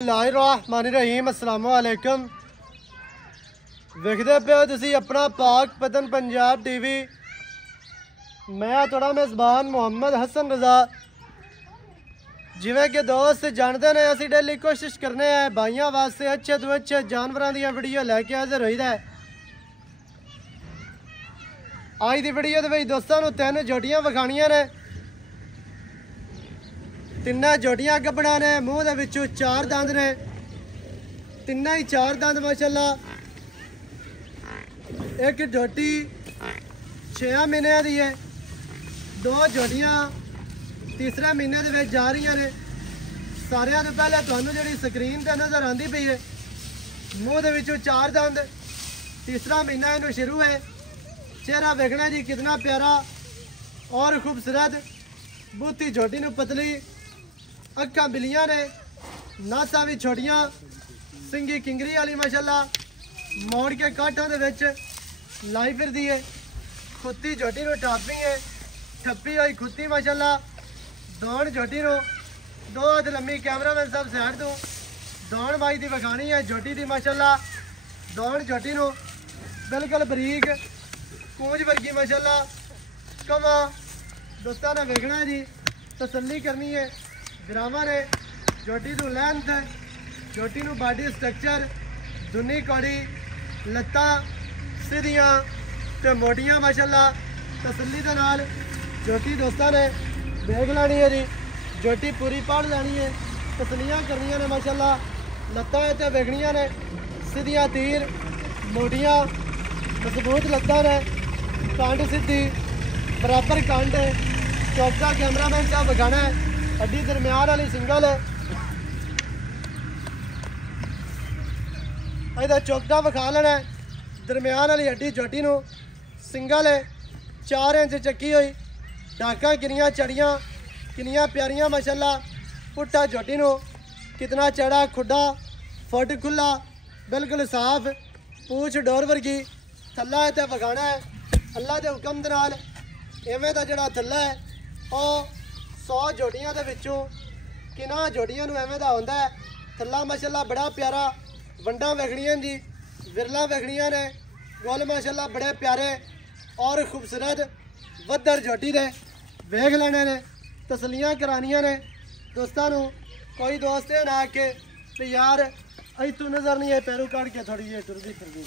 बिस्मिल्लाहिर्रहमानिर्रहीम अस्सलाम वालेकुम। वेखदे पे हो तुसी अपना पाक पतन पंजाब टीवी। मैं थोड़ा मेज़बान मोहम्मद हसन रज़ा। जिवें कि दोस्त जानते ने असी डेली कोशिश करने हैं भाइयों वास्ते अच्छे तो अच्छे जानवरों दी वीडियो लैके हाजिर होईदा है। अज की वीडियो दे विच दोस्तां नूं 3 जोटियां विखाणियां ने। तिन्ना जोटियां गब्बड़ां ने, मूँह दे विचों 4 दंद ने, तिन्ना ही 4 दंद माशाअल्लाह। एक जोटी 6 महीने दी है, 2 जोटियां तीसरे महीने दे विच जा रही ने। सारियां तो पहले तुहानूं जिहड़ी स्क्रीन ते नज़र आंदी पई है, मूँह दे विचों 4 दंद, तीसरा महीना इनू शुरू है। चेहरा वेखना जी कितना प्यारा और खूबसूरत। बूथी छोटी नूं पतली, अक्खां बिलियां ने, नासा भी छोटियां, सिंगी किंगरी वाली माशाअल्लाह। मोड़ के काठों दे विच लाई फिरदी है। खुत्ती छोटी नूं टापी है, ठप्पी हुई खुत्ती माशाअल्लाह। दौड़ छोटी नूं 2 हाथ लम्मी, कैमरा मैन सब साइड तो दौड़ माई दी विखाणी है छोटी दी माशाअल्लाह। दौड़ छोटी नूं बिल्कुल बरीक कूंज वर्गी माशाअल्लाह। कमा दोस्तों ने वेखना जी, तसल्ली करनी है। गिरावा ने जोटी नूं लेंथ, जोटी नूं बॉडी स्ट्रक्चर, दुनी कौड़ी, लत्तां सीधियां ते मोटियां माशाअल्लाह। तसल्ली दे नाल जोटी दोस्तों ने वेख लैनी है जी। जोटी पूरी पढ़ लैनी है, तसलियां करनियां ने माशाअल्लाह। लत्तां इत्थे वेखनियां ने सीधियां तीर, मोटियां मजबूत लत्तां ने, कांड सीधी बराबर कांड है। चौका कैमरामैन साहब विखाना है, हड्डी दरम्यान वाली सिंगल है। इहदा चौका विखा लेना है। दरम्यान वाली हड्डी जोटी नूं सिंगल है, 4 इंच चक्की हुई। डाकां किनियां चढ़ियां, किनियां प्यारियां माशाअल्लाह। पुट्ठा जोटी नूं कितना चढ़ा, खुड्डा फुट खुला, बिल्कुल साफ। पूछ डोर वर्गी, थल्ला इत्थे विखाना है। अल्लाह के हुक्म दे नाल इवें दा जिहड़ा थल्ला है वह 100 जोटियां दे विचों किना जोटियां नूं एवें दा हुंदा है। थल्ला माशाअल्लाह बड़ा प्यारा। वंडां वेखणियां जी, विरला वेखणियां ने, गोल माशाअल्लाह बड़े प्यारे और खूबसूरत वद्दर जोटी दे वेख लेने ने। तसलियां करानियां ने दोस्तां नूं। कोई दोस्त ये ना आके भी यार इत्थों नज़र नहीं है, पैरों काट के थोड़ी जी टुरदी फिरदी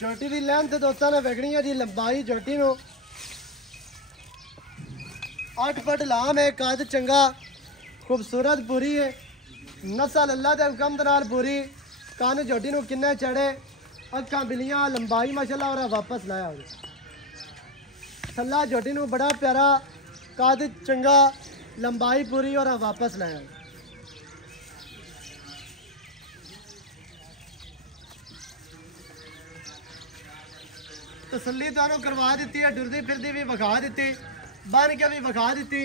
जोटी की लेंथ दोस्तों ने वेखनी है जी। लंबाई जोटी नूं 8 फुट लाम है। कद चंगा, खूबसूरत पूरी है। नस्ल अल्लाह के हुक्म दे नाल पूरी। कन जोटी नूं किन्ने चढ़े, अक्खां बिलियां, लंबाई माशाअल्लाह। और वापस लाया हो थल्ला जोटी नूं बड़ा प्यारा, कद चंगा, लंबाई पूरी और वापस लाया। तसल्ली तुहानूं करवा दी है, डुरदी फिरदी भी विखा दी, बन के भी विखा दी।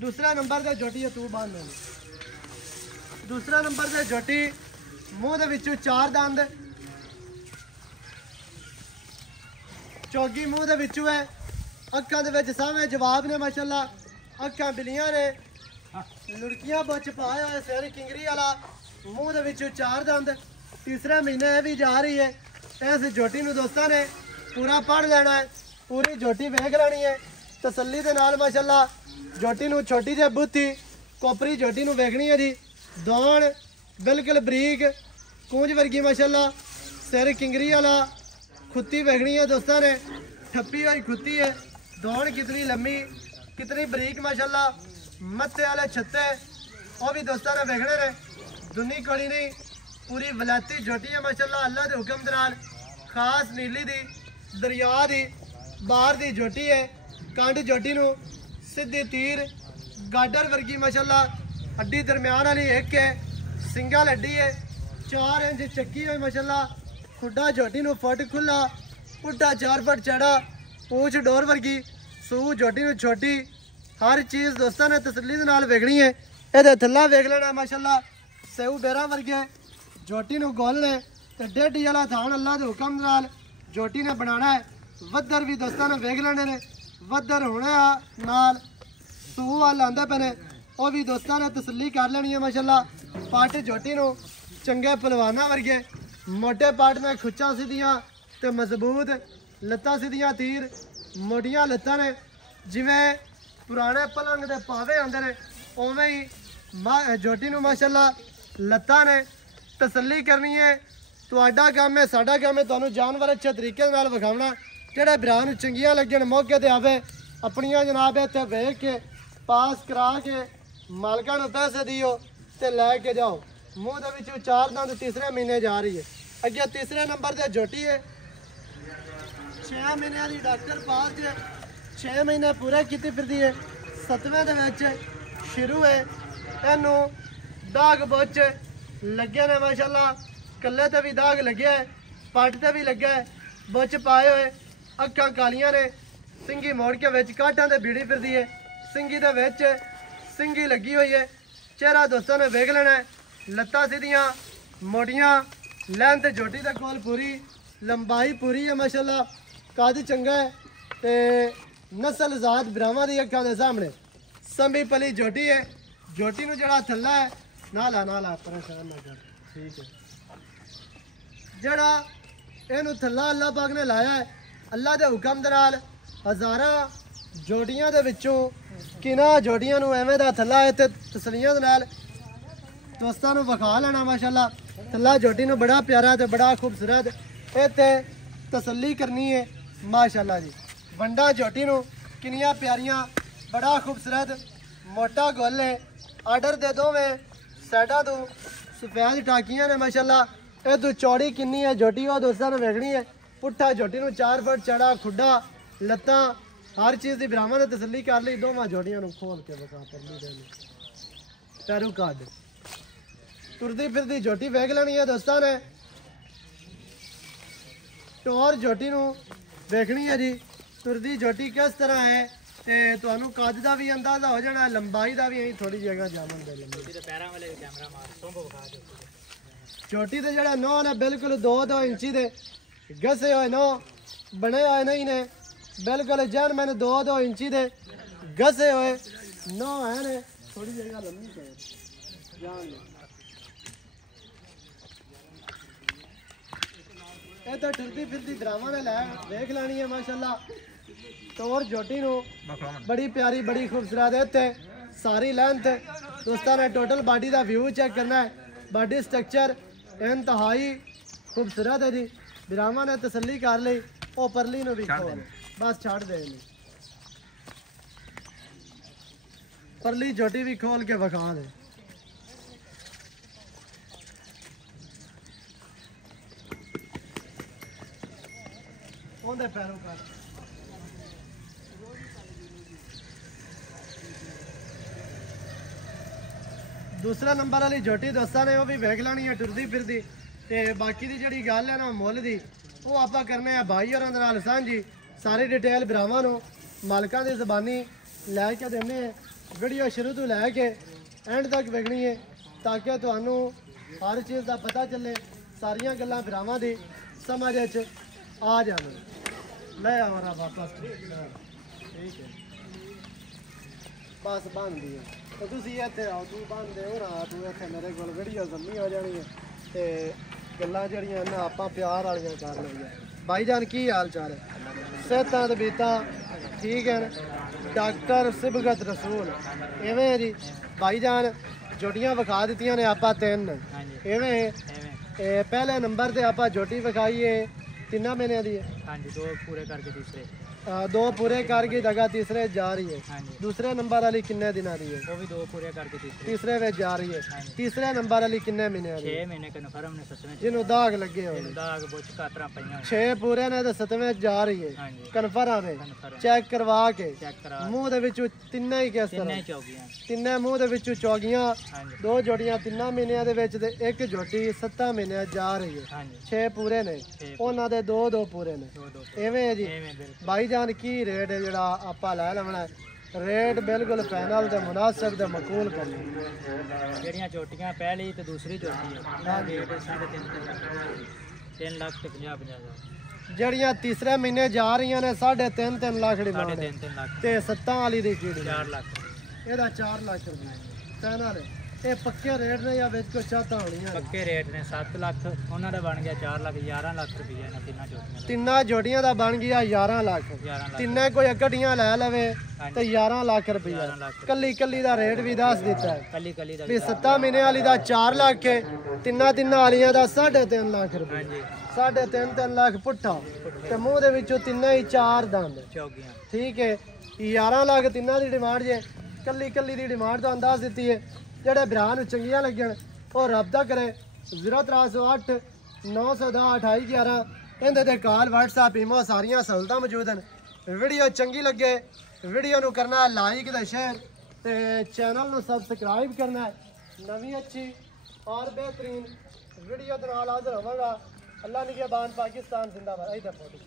दूसरा नंबर से जोटी है, तू बन ले। दूसरा नंबर से जोटी मूँह दे विचों 4 दंद, चौगी मूँह दे विचों है। अक्खां दे विच सामने जवाब ने माशाअल्लाह। अक्खां बिलियां ने, लुड़कियां बच पाए हुए, सिर किंगरी वाला, मूँह दे विचों 4 दंद। तीसरे महीने भी जा रही है। इस जोटी नूं दोस्तां ने पूरा पढ़ लेना है, पूरी जोटी वेख लेनी है तसल्ली दे नाल माशाअल्लाह। जोटी नूं छोटी जी बूथी कोपरी जोटी नूं वेखनी है जी। दौड़ बिल्कुल बरीक कूंज वर्गी माशाअल्लाह। सिर किंगरी वाला, खुत्ती वेखनी है दोस्तों ने, ठप्पी हुई खुत्ती है। दौड़ कितनी लम्मी, कितनी बरीक माशाअल्लाह। मत्थे वाले छत्ते वह भी दोस्तों ने वेखने ने। दुनी कड़ी नहीं, पूरी वलैती जोटी है माशाअल्लाह। अल्लाह के हुक्म दे नाल खास नीली दी दरिया दी बाहर दी जोटी है। कंड जोटी नूं सीधी तीर, गाडर वर्गी माशाअल्लाह। हड्डी दरम्यान वाली एक है, सिंगल हड्डी है, 4 इंच चक्की हुई माशाअल्लाह। खुड्डा जोटी नूं फुट खुला, पुट्ठा 4 फुट चढ़ा, पूछ डोर वर्गी, सूह जोटी नूं छोटी। हर चीज़ दोस्तों ने तसल्ली दे नाल वेखनी है। इहदे थल्ला वेख लेना माशाअल्लाह। सेऊ बेरा वर्गे जोटी नूं गोल ने ते डेढ़ी वाला थान अल्लाह के हुक्म दे नाल जोटी ने बनाना है। वद्दर भी दोस्तों ने वेख लेने ने। वद्दर होने नाल सूह वाल आंदे पे ने। ਉਹ ਵੀ ਦੋਸਤਾਂ ਨੇ ਤਸੱਲੀ ਕਰ ਲੈਣੀ ਹੈ ਮਾਸ਼ਾਅੱਲਾ। ਪੱਟ ਝੋਟੀ ਨੂੰ ਚੰਗੇ ਪਹਿਲਵਾਨਾਂ ਵਰਗੇ ਮੋਟੇ ਪੱਟ ਨੇ ਖੁੱਚਾਂ ਸਿੱਧੀਆਂ ਤੇ ਮਜ਼ਬੂਤ ਲੱਤਾਂ ਸਿੱਧੀਆਂ ਤੀਰ ਮੋਟੀਆਂ ਲੱਤਾਂ ਨੇ। ਜਿਵੇਂ ਪੁਰਾਣੇ ਪਲੰਗ ਦੇ ਪਾਵੇ ਆਉਂਦੇ ਨੇ ਉਵੇਂ ਹੀ ਝੋਟੀ ਨੂੰ ਮਾਸ਼ਾਅੱਲਾ ਲੱਤਾਂ ਨੇ। ਤਸੱਲੀ ਕਰਨੀ ਹੈ, ਤੁਹਾਡਾ ਕੰਮ ਹੈ, ਸਾਡਾ ਕੰਮ ਹੈ ਤੁਹਾਨੂੰ ਜਾਨਵਰ ਅੱਛੇ ਤਰੀਕੇ ਨਾਲ ਵਿਖਾਉਣਾ। ਜਿਹੜੇ ਭਰਾ ਨੂੰ ਚੰਗੀਆਂ ਲੱਗਣ ਮੌਕੇ ਤੇ ਆਵੇ, ਆਪਣੀਆਂ ਜਨਾਬ ਇੱਥੇ ਵੇਖ ਕੇ ਪਾਸ ਕਰਾ ਕੇ ਮਾਲਕਾਂ ਨੂੰ ਪੈਸੇ ਦਿਓ ਤੇ ਲੈ ਕੇ ਜਾਓ। ਮੂੰਹ ਦੇ ਵਿੱਚੋਂ 4 ਦੰਦ ਤੀਸਰੇ ਮਹੀਨੇ ਜਾ ਰਹੀ ਹੈ। ਅੱਗੇ ਤੀਸਰੇ ਨੰਬਰ ਤੇ ਝੋਟੀ ਹੈ, 6 ਮਹੀਨਿਆਂ ਦੀ ਡਾਕਟਰ ਪਾਸ ਜੇ 6 ਮਹੀਨੇ ਪੂਰੇ ਕੀਤੀ ਫਿਰਦੀ ਹੈ। 7ਵੇਂ ਦੇ ਵਿੱਚ ਸ਼ੁਰੂ ਹੈ। ਇਹਨੂੰ ਦਾਗ ਬੁੱਚ ਲੱਗੇ ਨੇ ਮਾਸ਼ਾਅੱਲਾ, ਕੱਲੇ ਤੇ ਵੀ ਦਾਗ ਲੱਗਿਆ ਹੈ, ਪੱਟ ਤੇ ਵੀ ਲੱਗਾ ਹੈ, ਬੁੱਚ ਪਾਏ ਹੋਏ, ਅੱਖਾਂ ਕਾਲੀਆਂ ਨੇ, ਸਿੰਗੀ ਮੋੜ ਕੇ ਵਿੱਚ ਕਾਟਾਂ ਤੇ ਬੀੜੀ ਫਿਰਦੀ ਹੈ। ਸਿੰਗੀ ਦੇ ਵਿੱਚ ਸਿੰਗੀ ਲੱਗੀ ਹੋਈ ਹੈ। ਚਿਹਰਾ ਦੋਸਤਾਂ ਨੇ ਵੇਖ ਲੈਣਾ ਹੈ। ਲੱਤਾਂ ਸਿੱਧੀਆਂ ਮੋਟੀਆਂ, ਲੈਂਥ ਝੋਟੀ ਦੇ ਕੋਲ ਪੂਰੀ, ਲੰਬਾਈ ਪੂਰੀ ਹੈ ਮਾਸ਼ਾਅੱਲਾ, ਕੱਦ ਚੰਗਾ ਹੈ ਤੇ ਨਸਲ ਜ਼ਾਤ ਬਰਾਵਾਂ ਦੀ ਅੱਖਾਂ ਦੇ ਸਾਹਮਣੇ ਸੰਭੀ ਪਲੀ ਝੋਟੀ ਹੈ। ਝੋਟੀ ਨੂੰ ਜਿਹੜਾ ਥੱਲਾ ਹੈ ਨਾ ਲਾ ਪਰੇਸ਼ਾਨ ਨਾ ਕਰ, ਠੀਕ ਹੈ। ਜਿਹੜਾ ਇਹਨੂੰ ਥੱਲਾ ਅੱਲਾਹ ਪਾਕ ਨੇ ਲਾਇਆ ਹੈ, ਅੱਲਾਹ ਦੇ ਹੁਕਮ ਦੇ ਨਾਲ ਹਜ਼ਾਰਾਂ ਜੋੜੀਆਂ ਦੇ ਵਿੱਚੋਂ ਕਿਨਾਂ ਜੋੜੀਆਂ ਨੂੰ ਐਵੇਂ ਦਾ ਥੱਲਾ ਹੈ ਤੇ ਤਸਲੀਆਂ ਦੇ ਨਾਲ ਦੋਸਤਾਂ ਨੂੰ ਵਿਖਾ ਲੈਣਾ ਮਾਸ਼ਾਅੱਲਾ। ਥੱਲਾ ਝੋਟੀ ਨੂੰ ਬੜਾ ਪਿਆਰਾ ਤੇ ਬੜਾ ਖੂਬਸੂਰਤ ਇੱਥੇ ਤਸੱਲੀ ਕਰਨੀ ਹੈ ਮਾਸ਼ਾਅੱਲਾ ਜੀ। ਵੰਡਾ ਝੋਟੀ ਨੂੰ ਕਿੰਨੀਆਂ ਪਿਆਰੀਆਂ, ਬੜਾ ਖੂਬਸੂਰਤ ਮੋਟਾ ਗੋਲ ਹੈ। ਆਰਡਰ ਦੇ ਦੋਵੇਂ ਸਾਈਡਾਂ ਤੋਂ ਸਫੈਦ ਟਾਕੀਆਂ ਨੇ ਮਾਸ਼ਾਅੱਲਾ। ਇਹ ਤੋਂ ਚੌੜੀ ਕਿੰਨੀ ਹੈ ਝੋਟੀ ਉਹ ਦੋਸਤਾਂ ਨੇ ਵੇਖਣੀ ਹੈ। ਪੁੱਠਾ ਝੋਟੀ ਨੂੰ 4 ਫੁੱਟ ਚੜਾ, ਖੁੱਡਾ, ਲੱਤਾਂ, ਹਰ ਚੀਜ਼ ਦੀ ਬਰਾਵਾਂ ਨੇ ਤਸੱਲੀ ਕਰ ਲਈ। ਦੋਵਾਂ ਝੋਟੀਆਂ ਨੂੰ ਖੋਲ ਕੇ ਵਿਖਾ ਪਰਲੀ ਦੇ ਪੈਰੂ ਕੱਢ ਤੁਰਦੀ ਫਿਰਦੀ ਝੋਟੀ ਵੇਖ ਲੈਣੀ ਹੈ ਦੋਸਤਾਂ ਨੇ। ਟੋਰ ਝੋਟੀ ਨੂੰ ਵੇਖਣੀ ਹੈ ਜੀ, ਤੁਰਦੀ ਝੋਟੀ ਕਿਸ ਤਰ੍ਹਾਂ ਹੈ ਤੇ ਤੁਹਾਨੂੰ ਕੱਦ ਦਾ ਵੀ ਅੰਦਾਜ਼ਾ ਹੋ ਜਾਣਾ, ਲੰਬਾਈ ਦਾ ਵੀ। ਅਸੀਂ ਥੋੜੀ ਜਗ੍ਹਾ ਜਾਵਣ ਦੇ ਲਈ ਪੈਰਾਂ ਵਾਲੇ ਕੈਮਰਾ ਮਾਰ ਸੰਭੋ ਵਿਖਾ ਦਿਓ। ਝੋਟੀ ਦੇ ਜਿਹੜਾ ਨੌ ਨੇ ਬਿਲਕੁਲ 2-2 ਇੰਚੀ ਦੇ ਗਸੇ ਹੋਏ ਨੌ ਬਣੇ ਹੋਏ ਨਹੀਂ ਨੇ, ਬਿਲਕੁਲ ਜਨ ਮੈਨੂੰ 2-2 ਇੰਚੀ ਦੇ ਗਸੇ ਹੋਏ ਨੌ ਹੈ ਨੇ। ਥੋੜੀ ਜਗ੍ਹਾ ਲੰਮੀ ਪਏ ਜਾਣ ਲਓ। ਇਹ ਤਾਂ ਟੁਰਦੀ ਫਿਰਦੀ ਦਰਾਵਾਂ ਨੇ ਲੈ ਵੇਖ ਲੈਣੀ ਹੈ ਮਾਸ਼ਾਅੱਲਾ। ਟੋਰ ਝੋਟੀ ਨੂੰ ਬੜੀ ਪਿਆਰੀ, ਬੜੀ ਖੂਬਸੂਰਤ ਹੈ। ਇੱਥੇ ਸਾਰੀ ਲੈਂਥ ਦੋਸਤਾਂ ਨੇ ਟੋਟਲ ਬਾਡੀ ਦਾ ਵਿਊ ਚੈੱਕ ਕਰਨਾ ਹੈ। ਬਾਡੀ ਸਟਰਕਚਰ ਇੰਤਹਾਈ ਖੂਬਸੂਰਤ ਹੈ ਜੀ। ਦਰਾਵਾਂ ਨੇ ਤਸੱਲੀ ਕਰ ਲਈ। ਉਹ ਪਰਲੀ ਨੂੰ ਵੀ ਖੋਲ ਬਸ ਛੱਡ ਦੇ ਇਹਨੂੰ। ਪਰਲੀ ਝੋਟੀ ਵੀ ਖੋਲ ਕੇ ਵਿਖਾ ਦੇ। ਉਹਦੇ ਪੈਰੋਂ ਕਰ ਦੂਸਰਾ ਨੰਬਰ ਵਾਲੀ ਝੋਟੀ ਦੋਸਤਾਂ ਨੇ ਉਹ ਵੀ ਵੇਖ ਲੈਣੀ ਹੈ ਟੁਰਦੀ ਫਿਰਦੀ। ਤੇ ਬਾਕੀ ਦੀ ਜਿਹੜੀ ਗੱਲ ਹੈ ਨਾ ਮੁੱਲ ਦੀ, ਉਹ ਆਪਾਂ ਕਰਨੇ ਆ ਭਾਈ ਹੋਰਾਂ ਦੇ ਨਾਲ ਸਾਂਝੀ। ਸਾਰੀ ਡਿਟੇਲ ਭਰਾਵਾਂ ਨੂੰ ਮਾਲਕਾਂ ਦੀ ਜ਼ਬਾਨੀ ਲੈ ਕੇ ਦਿੰਦੇ ਆ। ਵੀਡੀਓ ਸ਼ੁਰੂ ਤੋਂ ਲੈ ਕੇ ਐਂਡ ਤੱਕ ਵੇਖਣੀ ਹੈ ਤਾਂ ਕਿ ਤੁਹਾਨੂੰ ਹਰ ਚੀਜ਼ ਦਾ ਪਤਾ ਚੱਲੇ, ਸਾਰੀਆਂ ਗੱਲਾਂ ਭਰਾਵਾਂ ਦੀ ਸਮਝ ਵਿੱਚ ਆ ਜਾਣ। ਲੈ ਆਵਾਰਾ ਵਾਪਸ, ਠੀਕ ਹੈ ਬਸ ਬੰਦੀ ਹੈ। तो तुसी इत्थे आओ, तू बंदे हो रहा, तू इत्थे मेरे कोल वीडियो लम्मी हो जानी है ते गल्लां जड़ियां ना आपां प्यार वालियां कर लईए। भाई जान की हाल चाल है? सेहतां ते बीतां ठीक है? डॉक्टर सिबगत रसूल इवें है जी। भाई जान जोटियां विखा दित्तियां ने आपां 3 इवें। पहले नंबर ते आपां जोटी विखाई है 3 महीने दी है। हाँ जी, 2 पूरे करके तीसरे 2 पूरे करके जगह तीसरे जा रही है। हाँ जी। दूसरे नंबर वाली किन्ने दिन आ रही है? वो भी 2 पूरे करके तीसरे में जा रही है। हाँ जी। तीसरे नंबर वाली किन्ने महीने आ रही 6 है? महीने कन्फर्म ने 7वें जिन्हों दाग लगे हो दाग बुझ कातरा पईयां 6 पूरे ने तो 7वें जा रही है। हाँ जी। कन्फर्म है कन्फर्म चेक करवा के चेक करा मुंह दे विचों तिन्ने ही किस तिन्ने तरह चौगियां। तिन्ने मुंह दे विचों चौगियां हाँ जी। 2 जोड़ियां 3 महीनਿਆਂ ਦੇ ਵਿੱਚ ਤੇ ਇੱਕ ਜੋਟੀ 7 ਮਹੀਨਿਆਂ ਜਾ ਰਹੀ ਹੈ। हाँ जी। 6 ਪੂਰੇ ਨੇ, ਉਹਨਾਂ ਦੇ 2 ਪੂਰੇ ਨੇ। 2 ਐਵੇਂ ਹੈ ਜੀ। एवें बिल्कुल ਭਾਈ ਜਾਨ ਕੀ ਰੇਟ ਹੈ ਜਿਹੜਾ ਆਪਾਂ ਲੈ ਲੈਣਾ? रेट बिल्कुल फाइनल ते मुनासिब ते मकबूल करनी। ਜਿਹੜੀਆਂ ਚੋਟੀਆਂ ਪਹਿਲੀ ਤੇ ਦੂਸਰੀ ਚੋਟੀ ਹੈ ਇਹਦਾ ਰੇਟ 3.5 ਲੱਖ ਤੇ 50 ਹਜ਼ਾਰ। ਜਿਹੜੀਆਂ ਤੀਸਰੇ ਮਹੀਨੇ ਜਾ ਰਹੀਆਂ ਨੇ 3.5 ਲੱਖ ਦੀ ਮੰਗ 3.5 ਲੱਖ ਤੇ 7 ਵਾਲੀ ਦੀ ਕਿਹੜੀ 4 ਲੱਖ ਇਹਦਾ 4 ਲੱਖ ਰੁਪਏ। ਤੈਨ ਵਾਲੇ ਇਹ ਪੱਕੇ ਰੇਟ ਨੇ ਜਾਂ ਵਿੱਚ ਕੋਈ ਚਾਹਤਾ ਹੋਣੀਆਂ ਨੇ? ਪੱਕੇ ਰੇਟ ਨੇ 7 ਲੱਖ ਉਹਨਾਂ ਦਾ ਬਣ ਗਿਆ 4 ਲੱਖ 11 ਲੱਖ ਰੁਪਏ ਇਹਨਾਂ ਤਿੰਨਾਂ ਜੋਟੀਆਂ ਦਾ। ਤਿੰਨਾਂ ਜੋੜੀਆਂ ਦਾ ਬਣ ਗਿਆ 11 ਲੱਖ 11 ਲੱਖ ਤਿੰਨੇ ਕੋਈ ਇਕੱਠੀਆਂ ਲੈ ਲਵੇ ਤੇ 11 ਲੱਖ ਰੁਪਈਆ 11 ਲੱਖ ਕੱਲੀ ਕੱਲੀ ਦਾ ਰੇਟ ਵੀ ਦੱਸ ਦਿੱਤਾ ਹੈ ਕੱਲੀ ਕੱਲੀ ਦਾ ਵੀ 7 ਮਹੀਨੇ ਵਾਲੀ ਦਾ 4 ਲੱਖ ਹੈ ਤਿੰਨਾਂ ਵਾਲੀਆਂ ਦਾ 3.5 ਲੱਖ ਰੁਪਏ ਹਾਂਜੀ 3.5 ਲੱਖ ਪੁੱਠਾ ਤੇ ਮੂੰਹ ਦੇ ਵਿੱਚੋਂ ਤਿੰਨੇ ਹੀ 4 ਦੰਦ ਚੌਗੀਆਂ ਠੀਕ ਹੈ 11 ਲੱਖ ਤਿੰਨਾਂ ਦੀ ਡਿਮਾਂਡ ਜੇ ਕੱਲੀ ਕੱਲੀ ਦੀ ਡਿਮਾਂਡ ਤੋਂ ਅੰਦਾਜ਼ ਦਿੱਤੀ ਹੈ ਜਿਹੜੇ ਭਰਾ ਨੂੰ ਚੰਗੀਆਂ ਲੱਗਣ ਉਹ ਰਾਬਤਾ ਕਰੇ 0308 910 2811 ਇਹਦੇ ਤੇ ਕਾਲ WhatsApp ਈਮੋ ਸਾਰੀਆਂ ਸਹੂਲਤਾਂ ਮੌਜੂਦ ਹਨ ਵੀਡੀਓ ਚੰਗੀ ਲੱਗੇ ਵੀਡੀਓ ਨੂੰ ਕਰਨਾ ਲਾਈਕ ਤੇ ਸ਼ੇਅਰ ਤੇ ਚੈਨਲ ਨੂੰ ਸਬਸਕ੍ਰਾਈਬ ਕਰਨਾ ਹੈ ਨਵੀਂ ਅੱਛੀ ਔਰ ਬਿਹਤਰੀਨ ਵੀਡੀਓ ਦੇ ਨਾਲ ਹਾਜ਼ਰ ਹੋਵਾਂਗਾ ਅੱਲਾ ਨਿਗਹਿਬਾਨ ਪਾਕਿਸਤਾਨ ਜ਼ਿੰਦਾਬਾਦ। ਇਹਦਾ ਫੋਟੋ